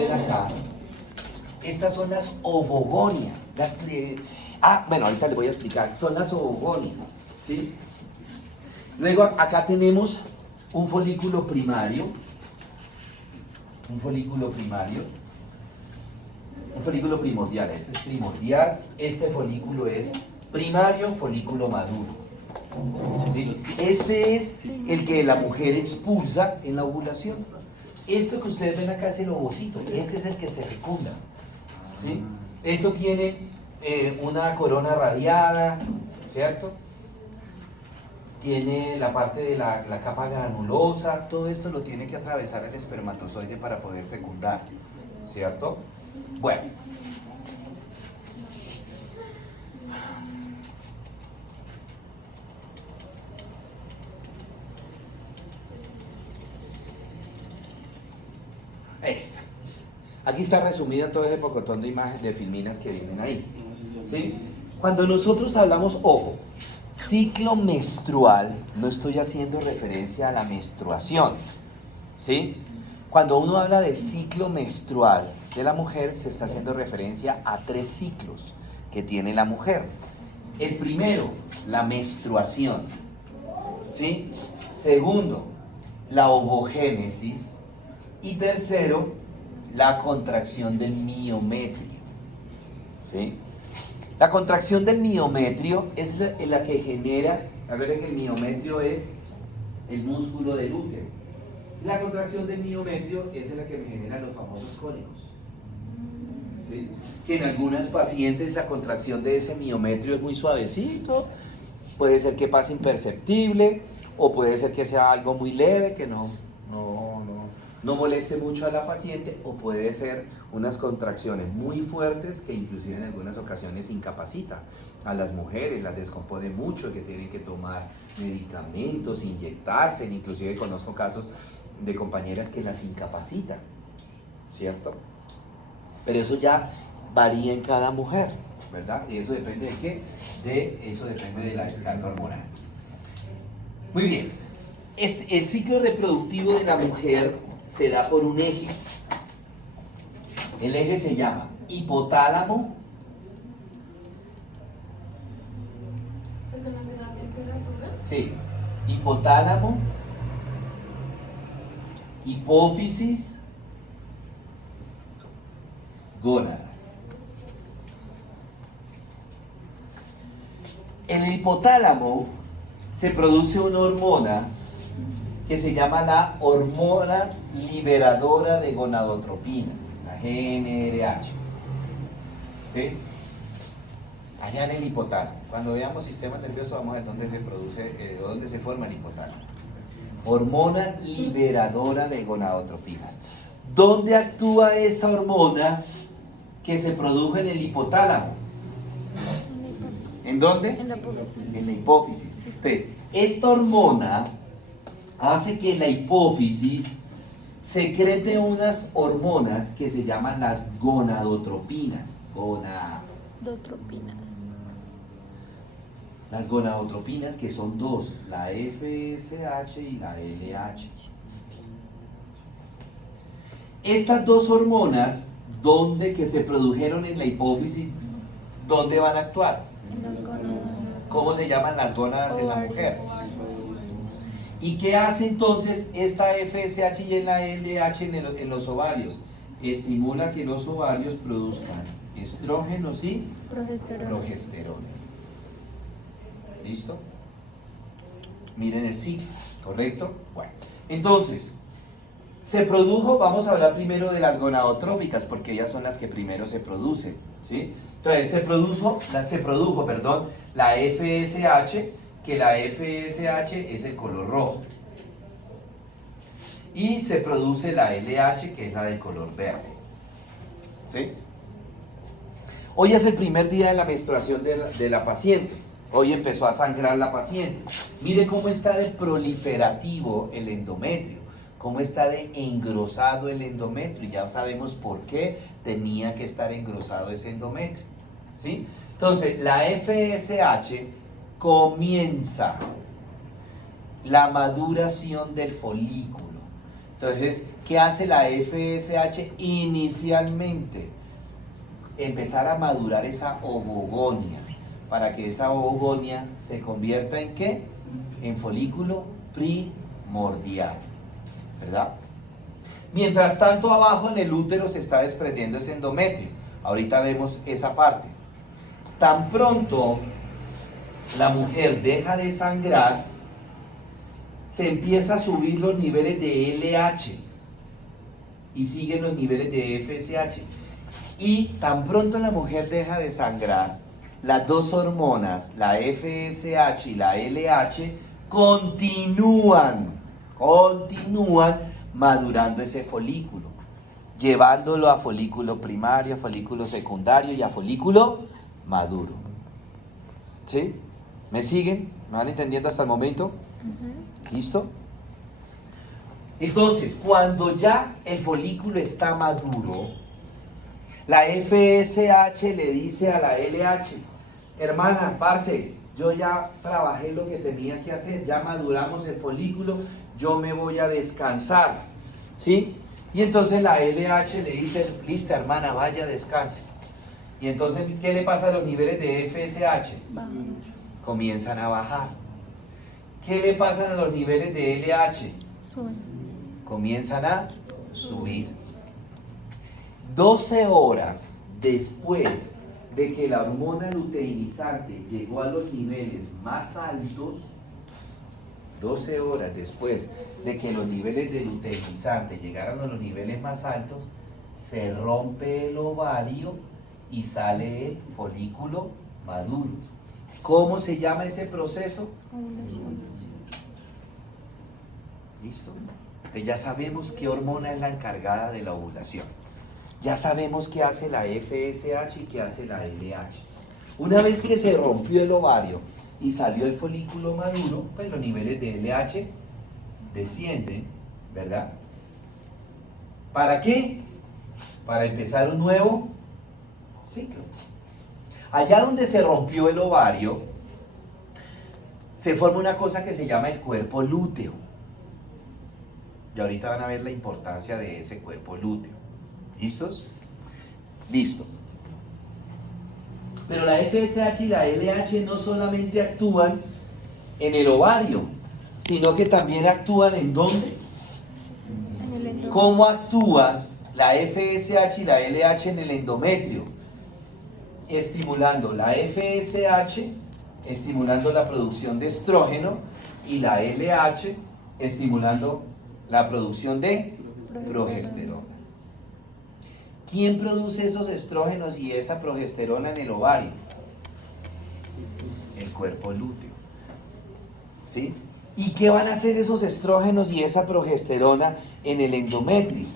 ven acá, estas son las ovogonias. Bueno, ahorita les voy a explicar. Son las ovogonias, ¿sí? Luego acá tenemos un folículo primario. Un folículo primario. Un folículo primordial. Este es primordial. Este folículo es primario, folículo maduro. ¿Sí? Este es el que la mujer expulsa en la ovulación. Esto que ustedes ven acá es el ovocito. Este es el que se fecunda. ¿Sí? Esto tiene una corona radiada, ¿cierto? Tiene la parte de la capa granulosa. Todo esto lo tiene que atravesar el espermatozoide para poder fecundar, ¿cierto? Bueno. Esta. Aquí está resumida todo ese pocotón de imágenes de filminas que vienen ahí. ¿Sí? Cuando nosotros hablamos, ojo, ciclo menstrual, no estoy haciendo referencia a la menstruación. ¿Sí? Cuando uno habla de ciclo menstrual de la mujer, se está haciendo referencia a 3 ciclos que tiene la mujer. El primero, la menstruación. ¿Sí? Segundo, la ovogénesis. Y tercero, la contracción del miometrio. ¿Sí? La contracción del miometrio es la que genera, recuerden que el miometrio es el músculo del útero. La contracción del miometrio es la que me genera los famosos cólicos. ¿Sí? Que en algunas pacientes la contracción de ese miometrio es muy suavecito, puede ser que pase imperceptible, o puede ser que sea algo muy leve, que no moleste mucho a la paciente, o puede ser unas contracciones muy fuertes que inclusive en algunas ocasiones incapacita a las mujeres, las descompone mucho, que tienen que tomar medicamentos, inyectarse, inclusive conozco casos de compañeras que las incapacitan, ¿cierto? Pero eso ya varía en cada mujer, ¿verdad? Y eso depende de qué, eso depende de la descarga hormonal. Muy bien, el ciclo reproductivo de la mujer se da por un eje. El eje se llama hipotálamo. ¿Eso no es de la temperatura? Sí, hipotálamo, hipófisis, gónadas. En el hipotálamo se produce una hormona que se llama la hormona liberadora de gonadotropinas, la GnRH. ¿Sí? Allá en el hipotálamo. Cuando veamos sistema nervioso vamos a ver dónde se produce, dónde se forma el hipotálamo. Hormona liberadora de gonadotropinas. ¿Dónde actúa esa hormona que se produjo en el hipotálamo? ¿En dónde? En la hipófisis. En la hipófisis. Entonces, esta hormona hace que la hipófisis secrete unas hormonas que se llaman las gonadotropinas. Las gonadotropinas, que son 2, la FSH y la LH. Estas 2 hormonas, que se produjeron en la hipófisis, ¿dónde van a actuar? En las gónadas. ¿Cómo se llaman las gónadas en la mujer? ¿Y qué hace entonces esta FSH y la LH en los ovarios? Estimula que los ovarios produzcan estrógenos y progesterona. ¿Listo? Miren el ciclo, ¿correcto? Bueno, entonces, se produjo, vamos a hablar primero de las gonadotrópicas, porque ellas son las que primero se producen, ¿sí? Entonces, se produjo, la FSH, que la FSH es el color rojo. Y se produce la LH, que es la del color verde. ¿Sí? Hoy es el primer día de la menstruación de la paciente. Hoy empezó a sangrar la paciente. Mire cómo está de proliferativo el endometrio, cómo está de engrosado el endometrio. Ya sabemos por qué tenía que estar engrosado ese endometrio. ¿Sí? Entonces, la FSH comienza la maduración del folículo. Entonces, ¿qué hace la FSH inicialmente? Empezar a madurar esa ovogonia, para que esa ovogonia se convierta ¿en qué? En folículo primordial, ¿verdad? Mientras tanto, abajo en el útero se está desprendiendo ese endometrio. Ahorita vemos esa parte. Tan pronto la mujer deja de sangrar, se empieza a subir los niveles de LH y siguen los niveles de FSH. Y tan pronto la mujer deja de sangrar, las dos hormonas, la FSH y la LH, continúan madurando ese folículo, llevándolo a folículo primario, a folículo secundario y a folículo maduro. ¿Sí? ¿Me siguen? ¿Me van entendiendo hasta el momento? ¿Listo? Entonces, cuando ya el folículo está maduro, la FSH le dice a la LH, hermana, parce, yo ya trabajé lo que tenía que hacer, ya maduramos el folículo, yo me voy a descansar, ¿sí? Y entonces la LH le dice, listo, hermana, vaya, descanse. Y entonces, ¿qué le pasa a los niveles de FSH? Comienzan a bajar. ¿Qué le pasa a los niveles de LH? Comienzan a subir. 12 horas después de que la hormona luteinizante llegó a los niveles más altos, 12 horas después de que los niveles de luteinizante llegaron a los niveles más altos, se rompe el ovario y sale el folículo maduro. ¿Cómo se llama ese proceso? ¿Listo? Entonces ya sabemos qué hormona es la encargada de la ovulación. Ya sabemos qué hace la FSH y qué hace la LH. Una vez que se rompió el ovario y salió el folículo maduro, pues los niveles de LH descienden, ¿verdad? ¿Para qué? Para empezar un nuevo ciclo. Allá donde se rompió el ovario, se forma una cosa que se llama el cuerpo lúteo. Y ahorita van a ver la importancia de ese cuerpo lúteo. ¿Listos? Listo. Pero la FSH y la LH no solamente actúan en el ovario, sino que también actúan ¿en dónde? En el endometrio. ¿Cómo actúa la FSH y la LH en el endometrio? Estimulando la FSH, estimulando la producción de estrógeno, y la LH estimulando la producción de progesterona. ¿Quién produce esos estrógenos y esa progesterona en el ovario? El cuerpo lúteo. ¿Sí? ¿Y qué van a hacer esos estrógenos y esa progesterona en el endometrio?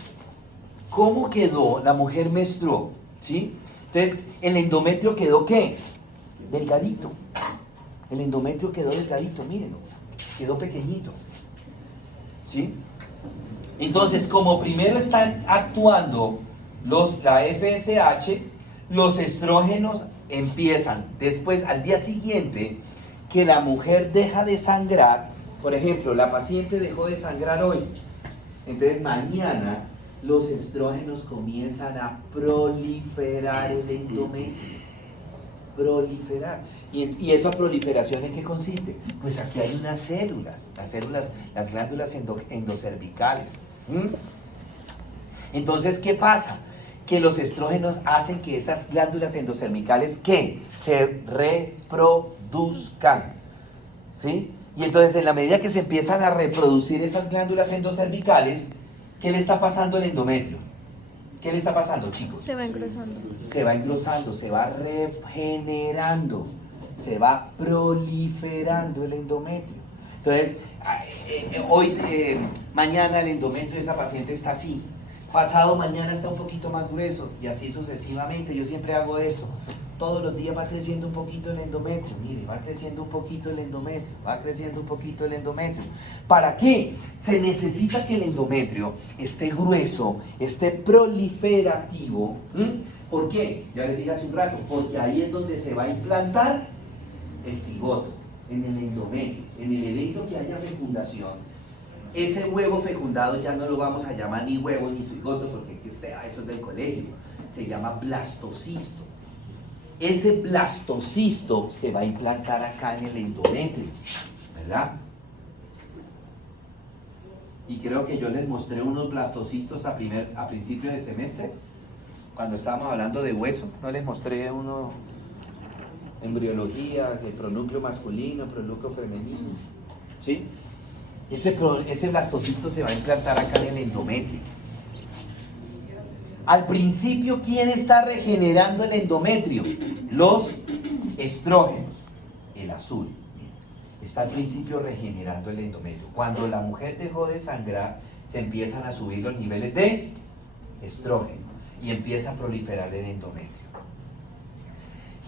¿Cómo quedó? La mujer menstruó, ¿sí? Entonces, el endometrio quedó ¿qué? Delgadito. El endometrio quedó delgadito, mírenlo. Quedó pequeñito. ¿Sí? Entonces, como primero están actuando la FSH, los estrógenos empiezan después, al día siguiente, que la mujer deja de sangrar. Por ejemplo, la paciente dejó de sangrar hoy. Entonces, mañana los estrógenos comienzan a proliferar el endometrio. Proliferar. ¿Y esa proliferación en qué consiste? Pues aquí hay unas células, las glándulas endocervicales. Entonces, ¿qué pasa? Que los estrógenos hacen que esas glándulas endocervicales ¿qué? Se reproduzcan. ¿Sí? Y entonces, en la medida que se empiezan a reproducir esas glándulas endocervicales, ¿qué le está pasando al endometrio? ¿Qué le está pasando, chicos? Se va engrosando. Se va engrosando, se va regenerando, se va proliferando el endometrio. Entonces, mañana el endometrio de esa paciente está así. Pasado mañana está un poquito más grueso y así sucesivamente. Yo siempre hago esto. Todos los días va creciendo un poquito el endometrio. Mire, va creciendo un poquito el endometrio. Va creciendo un poquito el endometrio. ¿Para qué? Se necesita que el endometrio esté grueso, esté proliferativo. ¿Por qué? Ya les dije hace un rato. Porque ahí es donde se va a implantar el cigoto, en el endometrio. En el evento que haya fecundación, ese huevo fecundado ya no lo vamos a llamar ni huevo ni cigoto, porque que sea eso es del colegio, se llama blastocisto. Ese blastocisto se va a implantar acá en el endometrio, ¿verdad? Y creo que yo les mostré unos blastocistos a principio de semestre, cuando estábamos hablando de hueso. No les mostré uno, embriología, de pronúcleo masculino, pronúcleo femenino, ¿sí? Ese blastocisto se va a implantar acá en el endometrio. Al principio, ¿quién está regenerando el endometrio? Los estrógenos, el azul. Está al principio regenerando el endometrio. Cuando la mujer dejó de sangrar, se empiezan a subir los niveles de estrógeno y empieza a proliferar el endometrio.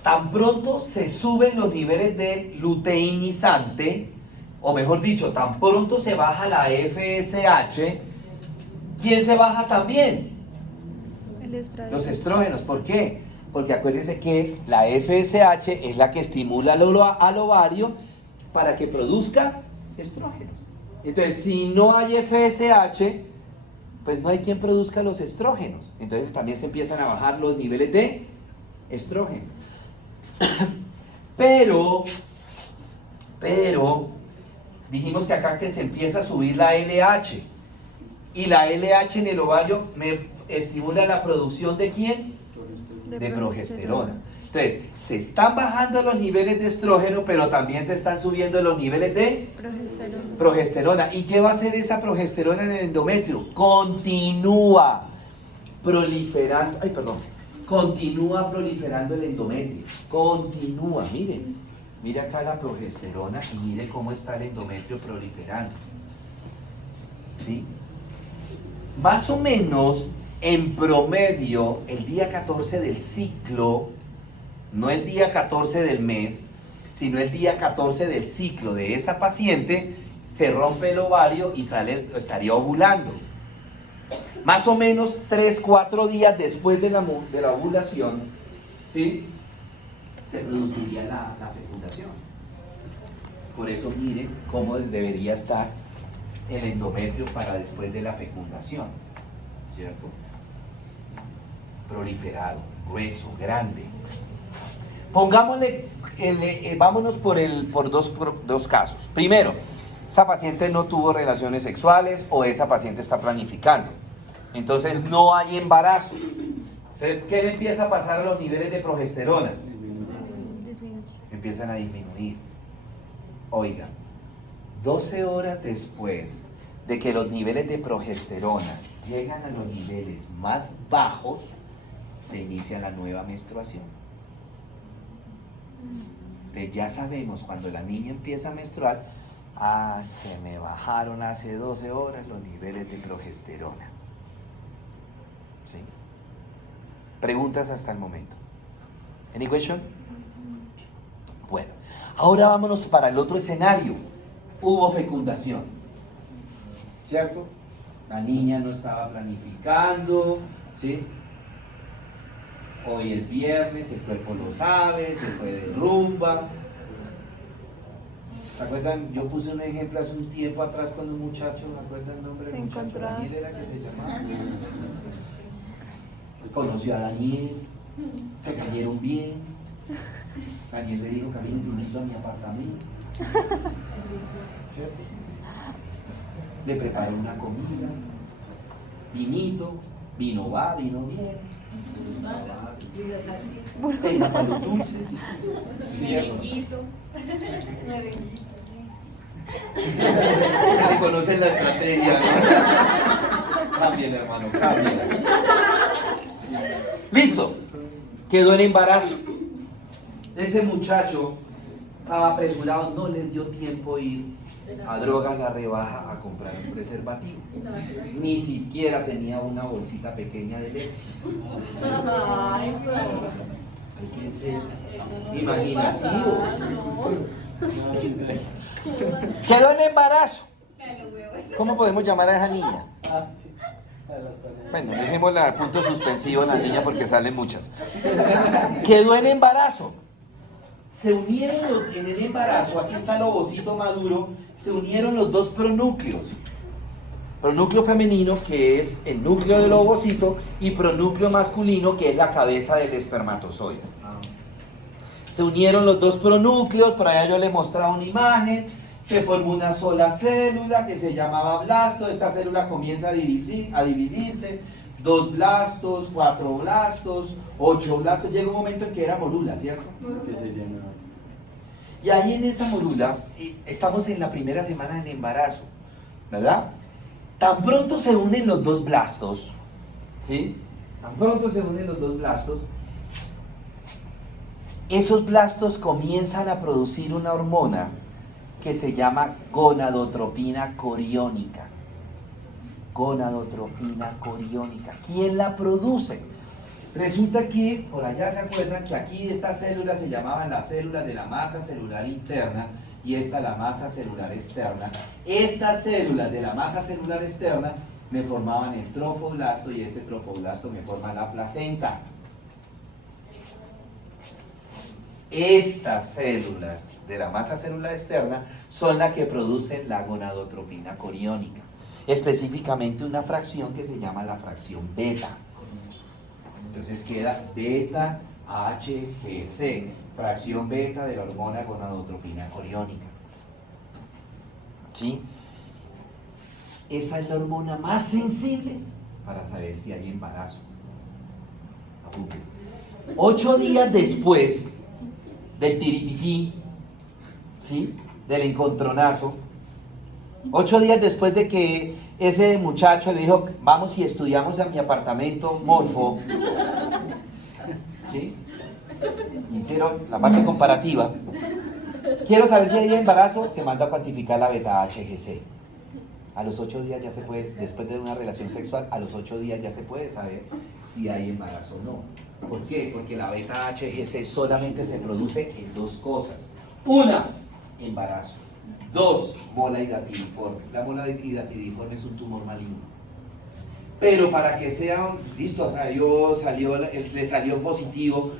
Tan pronto se suben los niveles de luteinizante, o mejor dicho, tan pronto se baja la FSH, ¿quién se baja también? Los estrógenos. ¿Por qué? Porque acuérdense que la FSH es la que estimula al ovario para que produzca estrógenos. Entonces, si no hay FSH, pues no hay quien produzca los estrógenos. Entonces también se empiezan a bajar los niveles de estrógeno. Pero, dijimos que acá que se empieza a subir la LH. Y la LH en el ovario me estimula la producción ¿de quién? De progesterona. Entonces, se están bajando los niveles de estrógeno, pero también se están subiendo los niveles de progesterona. ¿Y qué va a hacer esa progesterona en el endometrio? Continúa proliferando, continúa proliferando el endometrio. Continúa, miren. Mire acá la progesterona y mire cómo está el endometrio proliferando. ¿Sí? Más o menos, en promedio, el día 14 del ciclo, no el día 14 del mes, sino el día 14 del ciclo de esa paciente, se rompe el ovario y estaría ovulando. Más o menos 3-4 días después de la ovulación, ¿sí?, se produciría la fecundación. Por eso miren cómo debería estar el endometrio para después de la fecundación, ¿cierto? Proliferado, grueso, grande. Pongámosle, vámonos por dos casos. Primero, esa paciente no tuvo relaciones sexuales o esa paciente está planificando. Entonces no hay embarazo. Entonces, ¿qué le empieza a pasar a los niveles de progesterona? Empiezan a disminuir. Oiga, 12 horas después de que los niveles de progesterona llegan a los niveles más bajos, se inicia la nueva menstruación. Entonces ya sabemos, cuando la niña empieza a menstruar, se me bajaron hace 12 horas los niveles de progesterona. ¿Sí? Preguntas hasta el momento. ¿Any question? Bueno, ahora vámonos para el otro escenario. Hubo fecundación, ¿cierto? La niña no estaba planificando, ¿sí? Hoy es viernes, el cuerpo lo sabe, se fue de rumba. ¿Se acuerdan? Yo puse un ejemplo hace un tiempo atrás con un muchacho, ¿se acuerdan el nombre del muchacho? Daniel era que se llamaba. Conoció a Daniel, se cayeron bien. Daniel le dijo, Camila, te invito a mi apartamento. ¿Cierto? Le preparó una comida, vinito, vino va, vino bien. Tenga para los dulces. Reconocen la estrategia, ¿no? Cambien, hermano, cambien. Listo. Quedó en embarazo. Ese muchacho estaba apresurado, no le dio tiempo ir a Drogas La Rebaja a comprar un preservativo. Ni siquiera tenía una bolsita pequeña de leche. Hay que ser imaginativo. Quedó en embarazo. ¿Cómo podemos llamar a esa niña? Bueno, dejémosla a punto suspensivo a la niña porque salen muchas. Quedó en embarazo. Se unieron en el embarazo, aquí está el ovocito maduro, se unieron los dos pronúcleos. Pronúcleo femenino, que es el núcleo del ovocito, y pronúcleo masculino, que es la cabeza del espermatozoide. Se unieron los dos pronúcleos, por allá yo le mostraba una imagen, se formó una sola célula que se llamaba blasto. Esta célula comienza a dividirse, 2 blastos, 4 blastos, 8 blastos, llega un momento en que era morula, ¿cierto? Y ahí en esa morula, estamos en la primera semana del embarazo, ¿verdad? Tan pronto se unen los dos blastos, ¿sí? Tan pronto se unen los dos blastos, esos blastos comienzan a producir una hormona que se llama gonadotropina coriónica. Gonadotropina coriónica. ¿Quién la produce? Resulta que, por allá se acuerdan que aquí estas células se llamaban las células de la masa celular interna y esta la masa celular externa. Estas células de la masa celular externa me formaban el trofoblasto y este trofoblasto me forma la placenta. Estas células de la masa celular externa son las que producen la gonadotropina coriónica, específicamente una fracción que se llama la fracción beta. Entonces queda beta HGC, fracción beta de la hormona gonadotropina coriónica. ¿Sí? Esa es la hormona más sensible para saber si hay embarazo. 8 días después del tiritití, ¿sí?, del encontronazo, 8 días después de que ese muchacho le dijo, vamos y estudiamos a mi apartamento morfo, ¿sí?, hicieron la parte comparativa, quiero saber si hay embarazo, se manda a cuantificar la beta HGC. A los 8 días ya se puede, después de una relación sexual, a los 8 días ya se puede saber si hay embarazo o no. ¿Por qué? Porque la beta HGC solamente se produce en 2 cosas. Una, embarazo. 2, mola hidatidiforme. La mola hidatidiforme es un tumor maligno. Pero para que sea, listo, le salió positivo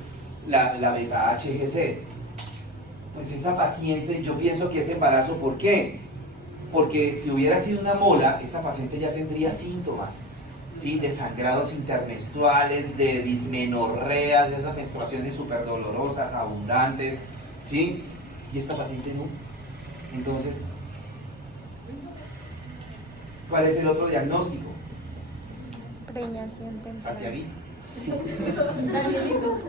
la beta HGC. Pues esa paciente, yo pienso que es embarazo. ¿Por qué? Porque si hubiera sido una mola, esa paciente ya tendría síntomas, ¿sí?, de sangrados intermenstruales, de dismenorreas, de esas menstruaciones súper dolorosas, abundantes, ¿sí? Y esta paciente no. Entonces, ¿cuál es el otro diagnóstico? Preñación temprana. Santiaguito. Danielito.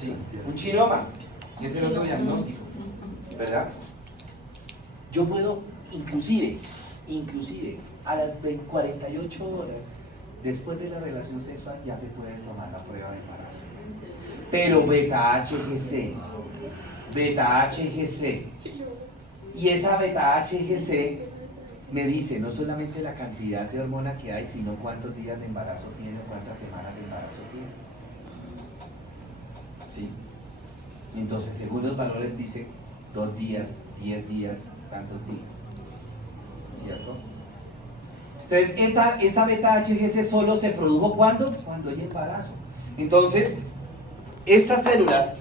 Sí, un chinoma. Y es el otro diagnóstico, ¿verdad? Yo puedo, inclusive, a las 48 horas después de la relación sexual ya se puede tomar la prueba de embarazo. Pero beta HGC, y esa beta HGC me dice no solamente la cantidad de hormona que hay, sino cuántos días de embarazo tiene, cuántas semanas de embarazo tiene. ¿Sí? Entonces, según los valores dice 2 días, 10 días, tantos días, ¿cierto? Entonces, esa beta HGC solo se produjo ¿cuándo? Cuando hay embarazo. Entonces, estas células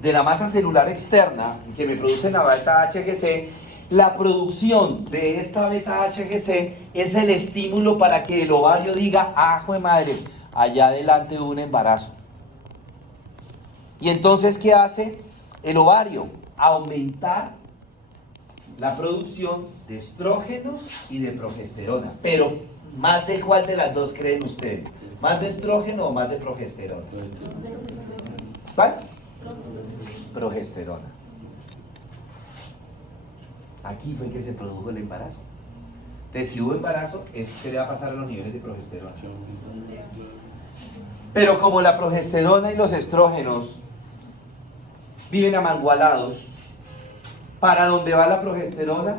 de la masa celular externa que me producen la beta HGC, la producción de esta beta HGC es el estímulo para que el ovario diga, ¡ah, jue madre! Allá adelante hubo un embarazo. Y entonces, ¿qué hace el ovario? Aumentar la producción de estrógenos y de progesterona. Pero, ¿más de cuál de las dos creen ustedes? ¿Más de estrógeno o más de progesterona? ¿Cuál? Progesterona. Aquí fue que se produjo el embarazo. Entonces, si hubo embarazo, ¿qué le va a pasar a los niveles de progesterona? Pero como la progesterona y los estrógenos viven amangualados, para donde va la progesterona,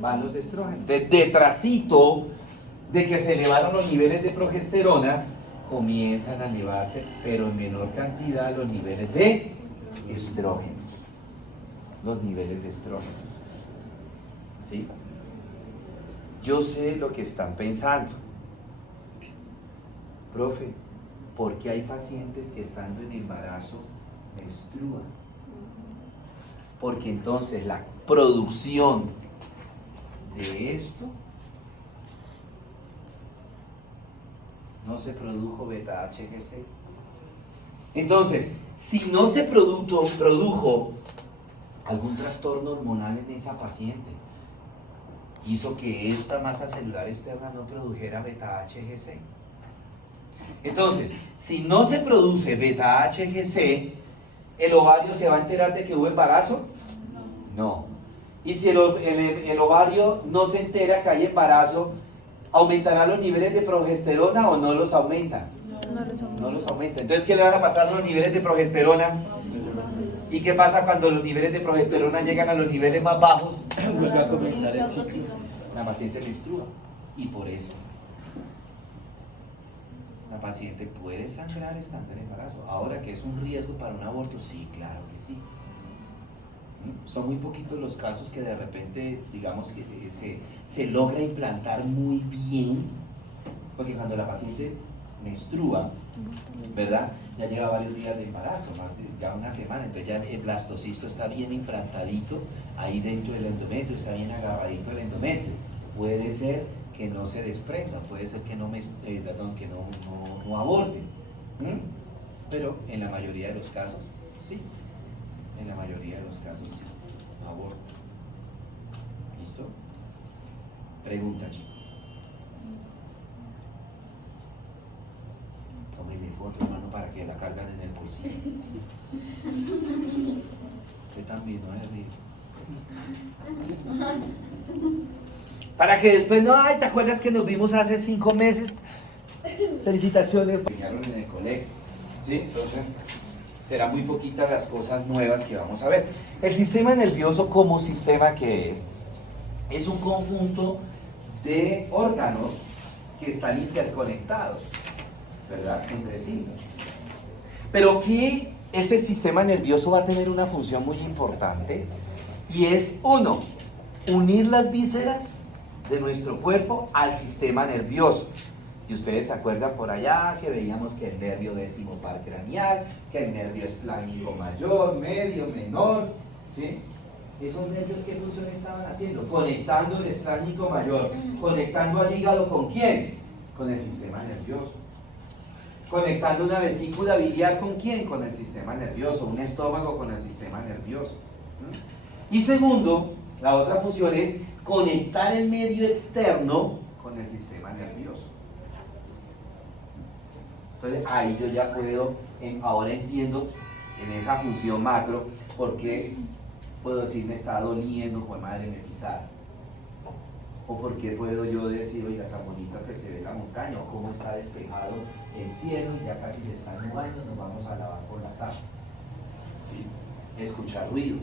van los estrógenos. Entonces, detrásito de que se elevaron los niveles de progesterona, comienzan a elevarse, pero en menor cantidad, los niveles de estrógenos. Los niveles de estrógenos. ¿Sí? Yo sé lo que están pensando. Profe, ¿por qué hay pacientes que estando en embarazo menstruan? Porque entonces la producción de esto no se produjo beta-HGC. Entonces, si no se produjo algún trastorno hormonal en esa paciente, hizo que esta masa celular externa no produjera beta-HGC. Entonces, si no se produce beta-HGC, ¿el ovario se va a enterar de que hubo embarazo? No. Y si el ovario no se entera que hay embarazo, ¿aumentará los niveles de progesterona o no los aumenta? No los aumenta. Entonces, ¿qué le van a pasar a los niveles de progesterona? ¿Y qué pasa cuando los niveles de progesterona llegan a los niveles más bajos? Vuelve a comenzar el ciclo. La paciente menstrua. Y por eso, la paciente puede sangrar estando en embarazo. Ahora, ¿que es un riesgo para un aborto? Sí, claro que sí. Son muy poquitos los casos que de repente, digamos, que se logra implantar muy bien, porque cuando la paciente menstrua, ¿verdad? Ya lleva varios días de embarazo, ya una semana, entonces ya el blastocisto está bien implantadito ahí dentro del endometrio, está bien agarradito el endometrio. Puede ser que no se desprenda, puede ser que no aborte, pero en la mayoría de los casos, sí. En la mayoría de los casos, sí, aborto. ¿Listo? Pregunta, chicos. Tómenle foto, hermano, para que la cargan en el bolsillo. Usted también, no es río. Para que después no, ay, ¿te acuerdas que nos vimos hace 5 meses? Felicitaciones. Me enseñaron en el colegio, ¿sí? Entonces, serán muy poquitas las cosas nuevas que vamos a ver. El sistema nervioso como sistema que es un conjunto de órganos que están interconectados, ¿verdad? Entre sí. Pero que ese sistema nervioso va a tener una función muy importante y es, uno, unir las vísceras de nuestro cuerpo al sistema nervioso. Y ustedes se acuerdan por allá que veíamos que el nervio décimo par craneal, que el nervio esplánico mayor, medio, menor, ¿sí? Esos nervios, ¿qué función estaban haciendo? Conectando el esplánico mayor, conectando al hígado, ¿con quién? Con el sistema nervioso. Conectando una vesícula biliar, ¿con quién? Con el sistema nervioso. Un estómago con el sistema nervioso. Y segundo, la otra función es conectar el medio externo con el sistema nervioso. Entonces ahí yo ya puedo, ahora entiendo en esa función macro, por qué puedo decir me está doliendo, pues madre me pisaron. O por qué puedo yo decir, oiga, tan bonita que se ve la montaña, o cómo está despejado el cielo, y ya casi se está nublando, nos vamos a lavar por la tarde. ¿Sí? Escuchar ruidos.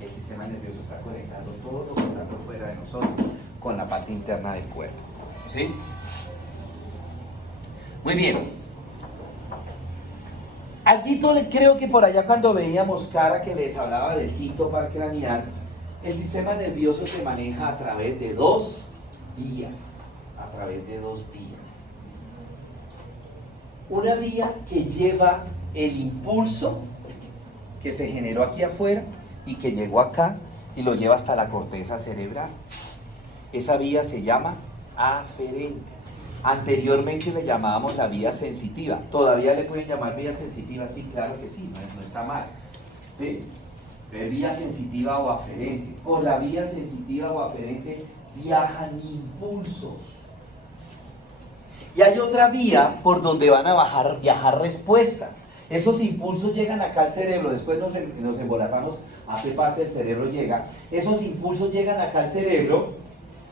El sistema nervioso está conectando todo lo que está por fuera de nosotros con la parte interna del cuerpo. ¿Sí? Muy bien. Alguito creo que por allá cuando veíamos Cara que les hablaba del quinto par craneal, el sistema nervioso se maneja a través de dos vías. A través de dos vías. Una vía que lleva el impulso que se generó aquí afuera y que llegó acá y lo lleva hasta la corteza cerebral. Esa vía se llama aferente. Anteriormente le llamábamos la vía sensitiva. ¿Todavía le pueden llamar vía sensitiva? Sí, claro que sí, no está mal. ¿Sí? Vía sensitiva o aferente. Por la vía sensitiva o aferente viajan impulsos. Y hay otra vía por donde van a viajar respuestas. Esos impulsos llegan acá al cerebro, después nos embolatamos a qué parte del cerebro llega. Esos impulsos llegan acá al cerebro,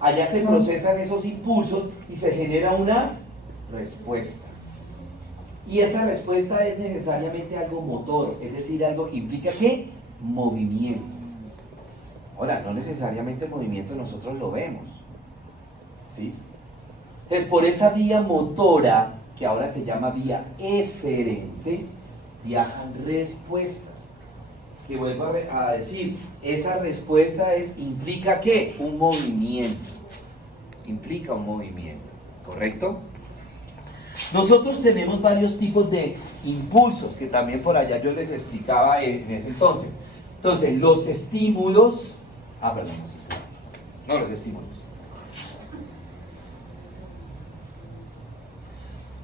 allá se procesan esos impulsos y se genera una respuesta. Y esa respuesta es necesariamente algo motor, es decir, algo que implica ¿qué? Movimiento. Ahora, no necesariamente el movimiento nosotros lo vemos, ¿sí? Entonces, por esa vía motora, que ahora se llama vía eferente, viajan respuestas. Que vuelvo a decir, esa respuesta implica ¿qué? Un movimiento. Implica un movimiento, ¿correcto? Nosotros tenemos varios tipos de impulsos, que también por allá yo les explicaba en ese entonces. Entonces, los estímulos... los estímulos.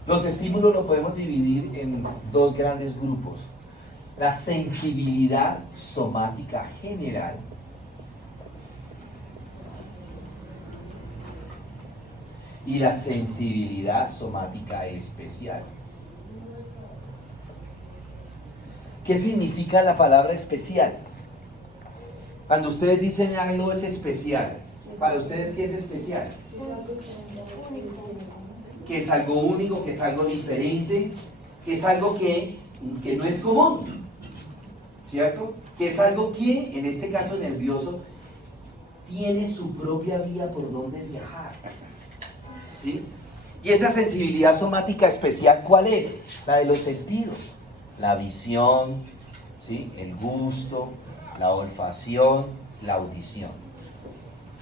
Los estímulos los podemos dividir en dos grandes grupos. La sensibilidad somática general y la sensibilidad somática especial. ¿Qué significa la palabra especial? Cuando ustedes dicen algo es especial, ¿para ustedes qué es especial? Que es algo único, que es algo diferente, que es algo que no es común, ¿cierto? Que es algo que, en este caso nervioso, tiene su propia vía por donde viajar, ¿sí? Y esa sensibilidad somática especial, ¿cuál es? La de los sentidos, la visión, ¿sí? El gusto, la olfacción, la audición.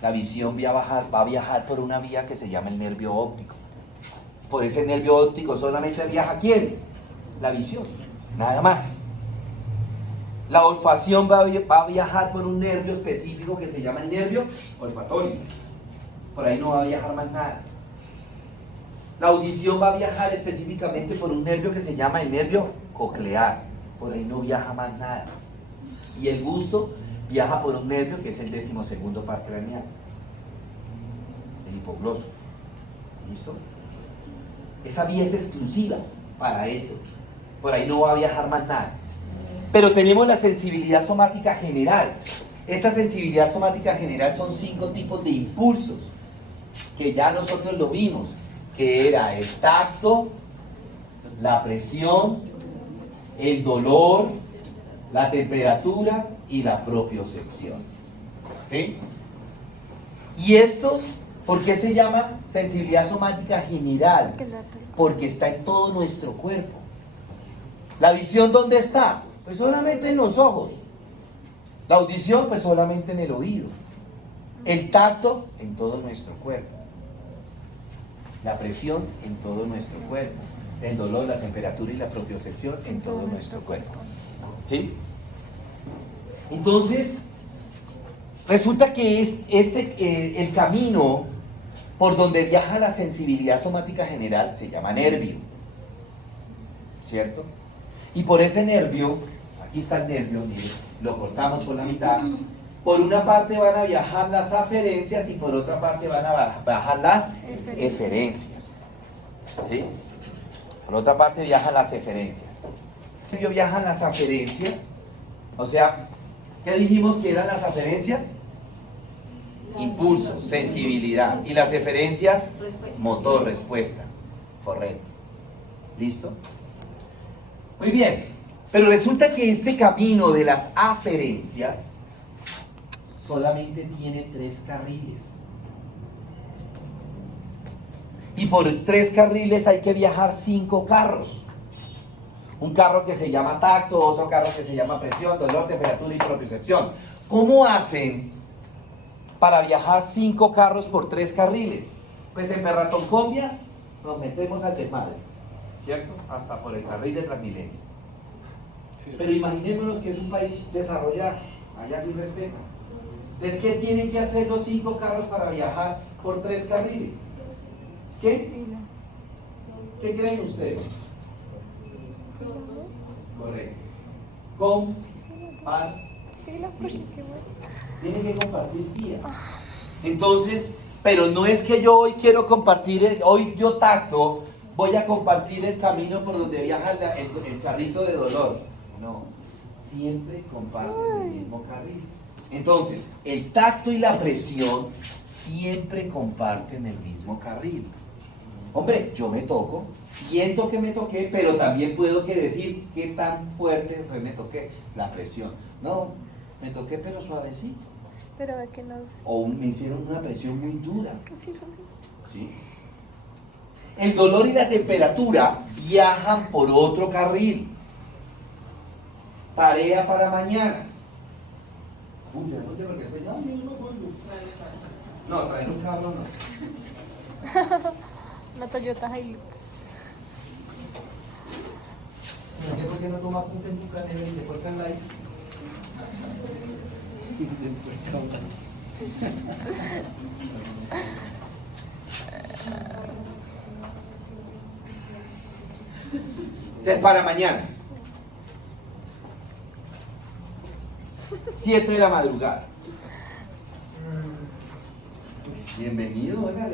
La visión va a viajar por una vía que se llama el nervio óptico. Por ese nervio óptico solamente viaja ¿quién? La visión, nada más. La olfacción va a viajar por un nervio específico que se llama el nervio olfatorio. Por ahí no va a viajar más nada. La audición va a viajar específicamente por un nervio que se llama el nervio coclear. Por ahí no viaja más nada. Y el gusto viaja por un nervio que es el 12º par craneal, el hipogloso. ¿Listo? Esa vía es exclusiva para esto. Por ahí no va a viajar más nada. Pero tenemos la sensibilidad somática general. Esta sensibilidad somática general son 5 tipos de impulsos que ya nosotros lo vimos, que era el tacto, la presión, el dolor, la temperatura y la propiocepción. ¿Sí? Y estos, ¿por qué se llama sensibilidad somática general? Porque está en todo nuestro cuerpo. ¿La visión dónde está? Pues solamente en los ojos. La audición, pues solamente en el oído. El tacto, en todo nuestro cuerpo. La presión, en todo nuestro cuerpo. El dolor, la temperatura y la propiocepción, en todo nuestro cuerpo. ¿Sí? Entonces, resulta que el camino por donde viaja la sensibilidad somática general se llama nervio, ¿cierto? Y por ese nervio, aquí está el nervio, miren, lo cortamos por la mitad. Por una parte van a viajar las aferencias y por otra parte van a bajar las eferencias, ¿sí? Por otra parte viajan las eferencias. ¿Qué viajan las aferencias? O sea, ¿qué dijimos que eran las aferencias? Impulso, sensibilidad. Y las eferencias, motor, respuesta. Correcto. ¿Listo? Muy bien. Pero resulta que este camino de las aferencias solamente tiene 3 carriles. Y por 3 carriles hay que viajar 5 carros. Un carro que se llama tacto, otro carro que se llama presión, dolor, temperatura y propiocepción. ¿Cómo hacen para viajar 5 carros por 3 carriles? Pues en Perratoncombia nos metemos al desmadre, ¿cierto? Hasta por el carril de Transmilenio. Pero imaginémonos que es un país desarrollado, allá sí respeto. Entonces, ¿qué tienen que hacer los 5 carros para viajar por 3 carriles? ¿Qué? ¿Qué creen ustedes? Correcto. Tienen que compartir vía. Entonces, pero no es que yo hoy quiero compartir, hoy yo tacto, voy a compartir el camino por donde viaja el carrito de dolor. No, siempre comparten el mismo carril. Entonces, el tacto y la presión siempre comparten el mismo carril. Hombre, yo me toco, siento que me toqué, pero también puedo decir qué tan fuerte fue me toqué, la presión. No, me toqué pero suavecito. Pero de que nos... O me hicieron una presión muy dura. ¿Sí? El dolor y la temperatura viajan por otro carril. Tarea para mañana. No, traer un carro no. Una Toyota Hilux. No sé por qué no toma apunte en tu planeta y te cortan la ahí. Entonces, para mañana. 7 de la madrugada. Bienvenido, oiga,